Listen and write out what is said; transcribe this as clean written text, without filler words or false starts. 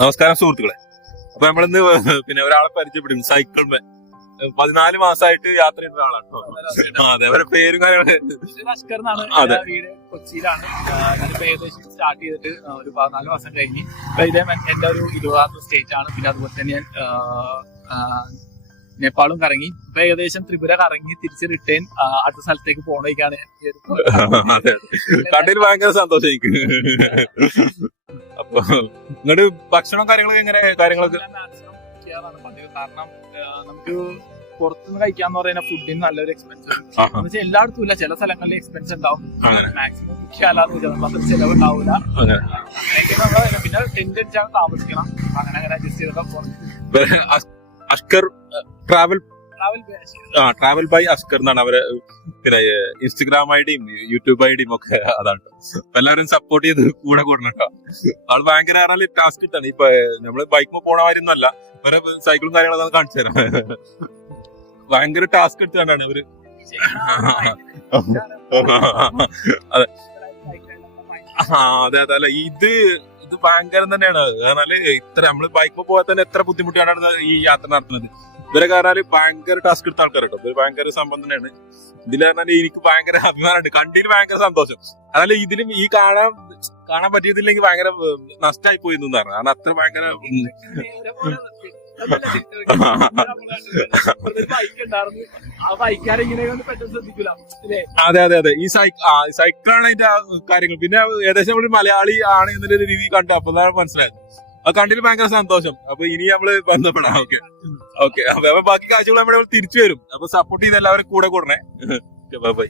നമസ്കാരം സുഹൃത്തുക്കളെ. അപ്പൊ നമ്മളിന്ന് പിന്നെ ഒരാളെ പരിചയപ്പെടും. സൈക്കിൾ 14 മാസമായിട്ട് യാത്ര ചെയ്യുന്ന ഒരാളാണ്. അതെ, അവരുടെ പേരും കാര്യങ്ങളും. അഷ്കർ എന്നാണ്. വീട് കൊച്ചിയിലാണ്. ഞാനിപ്പോ ഏകദേശം സ്റ്റാർട്ട് ചെയ്തിട്ട് ഒരു 14 മാസം കഴിഞ്ഞ്. ഇതേ എന്റെ ഒരു 26 സ്റ്റേറ്റ് ആണ്. പിന്നെ അതുപോലെ തന്നെ ഞാൻ നേപ്പാളും കറങ്ങി. ഇപ്പൊ ഏകദേശം ത്രിപുര കറങ്ങി തിരിച്ച് റിട്ടേൺ അടുത്ത സ്ഥലത്തേക്ക് പോണേക്കാണ് ഞാൻ. കണ്ടതിൽ ഭയങ്കര സന്തോഷം എനിക്ക്. അപ്പൊ നിങ്ങളുടെ ഭക്ഷണം കാര്യങ്ങളൊക്കെ എങ്ങനെ? കാര്യങ്ങളൊക്കെ മാക്സിമം ചെയ്യാറാണ് പതിവ്. കാരണം നമുക്ക് പുറത്തുനിന്ന് കഴിക്കാന്ന് പറയുന്ന ഫുഡിന് നല്ലൊരു എക്സ്പെൻസ് എന്ന് വെച്ചാൽ എല്ലായിടത്തും ഇല്ല, ചില സ്ഥലങ്ങളിൽ എക്സ്പെൻസ് ഉണ്ടാവും. മാക്സിമം മുഖ്യമല്ലാന്ന് വെച്ചാൽ നമുക്ക് ചെലവ് ഉണ്ടാവില്ല. പിന്നെ ടെന്റ് അടിച്ചാണ് താമസിക്കണം. അങ്ങനെ അഡ്ജസ്റ്റ് ചെയ്തൊക്കെ പോകണം. അഷ്കർ ട്രാവൽ ബൈ അഷ്കർ എന്നാണ് അവരെ പിന്നെ ഇൻസ്റ്റഗ്രാം ഐഡിയും യൂട്യൂബ് ഐഡിയും ഒക്കെ. അതാണ് എല്ലാവരും സപ്പോർട്ട് ചെയ്ത് കൂടെ കൂടണട്ടോ. ആള് ഭയങ്കര ടാസ്ക് ഇട്ടാണ്. ഇപ്പൊ നമ്മള് ബൈക്ക് പോണ കാര്യമൊന്നും അല്ല, വേറെ സൈക്കിളും കാര്യങ്ങളൊക്കെ കാണിച്ചു തരാം. ഭയങ്കര ടാസ്ക് എടുത്താണ് അവര്. അതെ അതെ അല്ല, ഇത് ഭയങ്കരം തന്നെയാണ്. കാരണം ഇത്ര നമ്മള് ബൈക്ക് പോയാൽ തന്നെ എത്ര ബുദ്ധിമുട്ടാണ് ഈ യാത്ര നടത്തുന്നത്. ഇവരെ കാരണം ഭയങ്കര ടാസ്ക് എടുത്ത ആൾക്കാർ കേട്ടോ. ഇവര് ഭയങ്കര സംഭവം തന്നെയാണ്. ഇതിൽ പറഞ്ഞാൽ എനിക്ക് ഭയങ്കര അഭിമാനമുണ്ട്. കണ്ടതിൽ ഭയങ്കര സന്തോഷം. അതല്ല, ഇതിലും ഈ കാണാൻ പറ്റിയതില്ലെങ്കിൽ ഭയങ്കര നഷ്ടമായി പോയി എന്നാണ്. കാരണം അത്ര ഭയങ്കര അതെ അതെ അതെ. ഈ സൈക്കിളാണ് അതിന്റെ കാര്യങ്ങൾ. പിന്നെ ഏകദേശം നമ്മള് മലയാളി ആണ് എന്നുള്ള രീതി കണ്ടു. അപ്പൊ അതാണ് മനസ്സിലായത്. അത് കണ്ടിട്ട് ഭയങ്കര സന്തോഷം. അപ്പൊ ഇനി നമ്മള് ബന്ധപ്പെടാം. Okay okay. അപ്പൊ ബാക്കി കാഴ്ചകൾ നമ്മൾ തിരിച്ചു വരും. അപ്പൊ സപ്പോർട്ട് ചെയ്ത് എല്ലാവരും കൂടെ കൂടണേ. ബൈ.